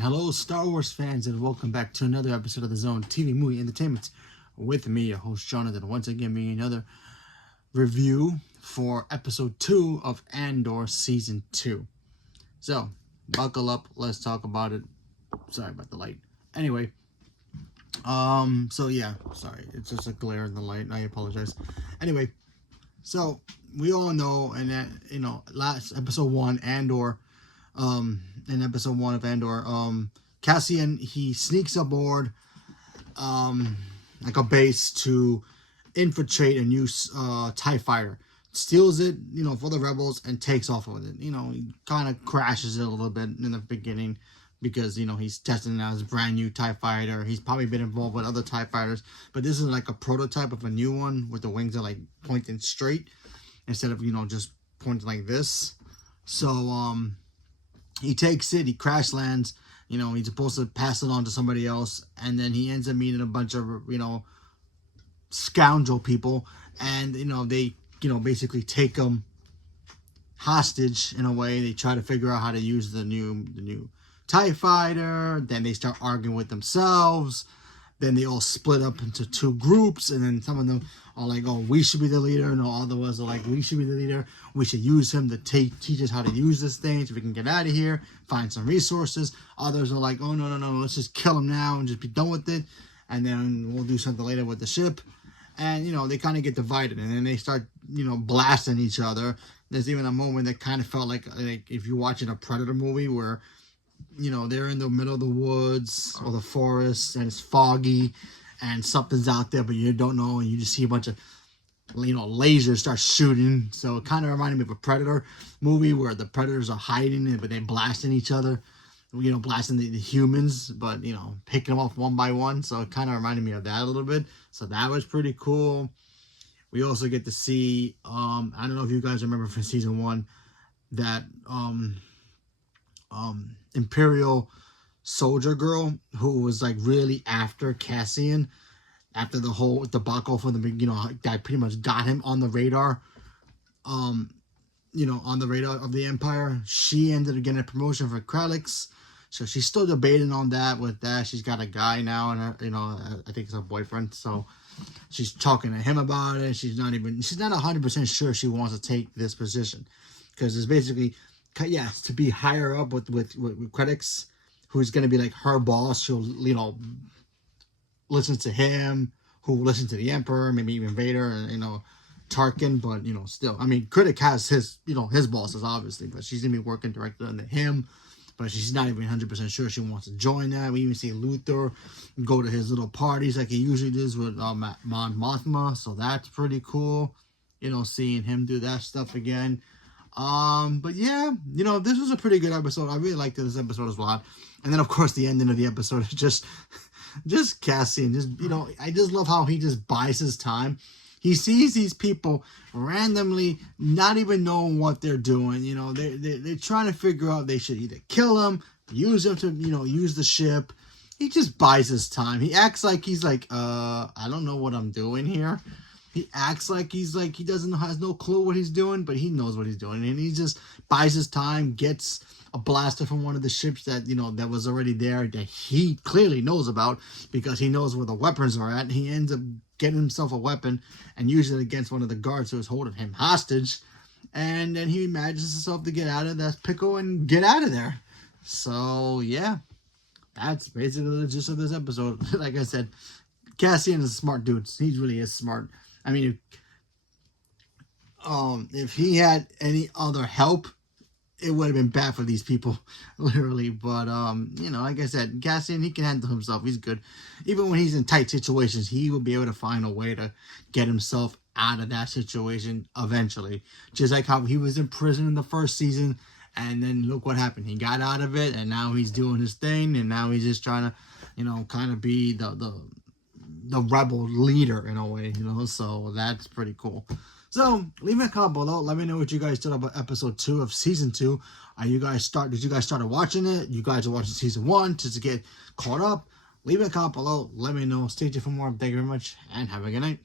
And hello, Star Wars fans, and welcome back to another episode of the Zone TV Movie Entertainment with me, your host Jonathan. Once again, being another review for episode 2 of Andor season 2. So, buckle up, let's talk about it. Sorry about the light. Anyway, sorry, it's just a glare in the light. I apologize. Anyway, so we all know, and that last episode 1, Andor. In episode 1 of Andor, Cassian, he sneaks aboard like a base to infiltrate a new TIE fighter, steals it for the rebels and takes off with it. He kind of crashes it a little bit in the beginning because he's testing it out as a brand new TIE fighter. He's probably been involved with other TIE fighters, but this is like a prototype of a new one with the wings are like pointing straight instead of just pointing like this. So he takes it, he crash lands, he's supposed to pass it on to somebody else, and then he ends up meeting a bunch of, scoundrel people, and, they, basically take him hostage in a way. They try to figure out how to use the new TIE fighter, then they start arguing with themselves, then they all split up into 2 groups, and then some of them are like, oh, we should be the leader, and all the others are like, we should be the leader, we should use him to teach us how to use this thing so we can get out of here, find some resources. Others are like, oh, no, let's just kill him now and just be done with it, and then we'll do something later with the ship. And, they kind of get divided, and then they start, blasting each other. There's even a moment that kind of felt like if you're watching a Predator movie where they're in the middle of the woods or the forest and it's foggy and something's out there, but you don't know, and you just see a bunch of, lasers start shooting. So it kind of reminded me of a Predator movie where the Predators are hiding, but they're blasting each other, blasting the humans, but, picking them off one by one. So it kind of reminded me of that a little bit. So that was pretty cool. We also get to see, I don't know if you guys remember from season 1, that, Imperial soldier girl who was like really after Cassian after the whole debacle from the that pretty much got him on the radar on the radar of the Empire. She ended up getting a promotion for Krellix, so she's still debating on that. With that, she's got a guy now, and I think it's her boyfriend, so she's talking to him about it. She's not 100% sure she wants to take this position, because it's basically, yes, to be higher up with Krellix, who's going to be like her boss. She'll, listen to him, who will listen to the Emperor, maybe even Vader, and, Tarkin, but, still. I mean, Krennic has his, his bosses, obviously, but she's going to be working directly under him, but she's not even 100% sure she wants to join that. We even see Luther go to his little parties like he usually does with Mon Mothma, so that's pretty cool, seeing him do that stuff again. But yeah, this was a pretty good episode. I really liked this episode as well. And then, of course, the ending of the episode is just Cassian. I just love how he just buys his time. He sees these people randomly not even knowing what they're doing. They're trying to figure out they should either kill him, use him to, use the ship. He just buys his time. He acts like he's like, I don't know what I'm doing here. He acts like he has no clue what he's doing, but he knows what he's doing. And he just buys his time, gets a blaster from one of the ships that, that was already there, that he clearly knows about because he knows where the weapons are at. He ends up getting himself a weapon and using it against one of the guards who was holding him hostage. And then he imagines himself to get out of that pickle and get out of there. So, yeah, that's basically the gist of this episode. Like I said, Cassian is a smart dude. He really is smart. I mean, if he had any other help, it would have been bad for these people, literally. But, like I said, Cassian, he can handle himself. He's good. Even when he's in tight situations, he will be able to find a way to get himself out of that situation eventually. Just like how he was in prison in the first season, and then look what happened. He got out of it, and now he's doing his thing, and now he's just trying to, kind of be the rebel leader in a way, so that's pretty cool. So leave me a comment below. Let me know what you guys thought about episode 2 of season 2. Did you guys start watching it? You guys are watching season 1 just to get caught up? Leave me a comment below. Let me know. Stay tuned for more. Thank you very much, and have a good night.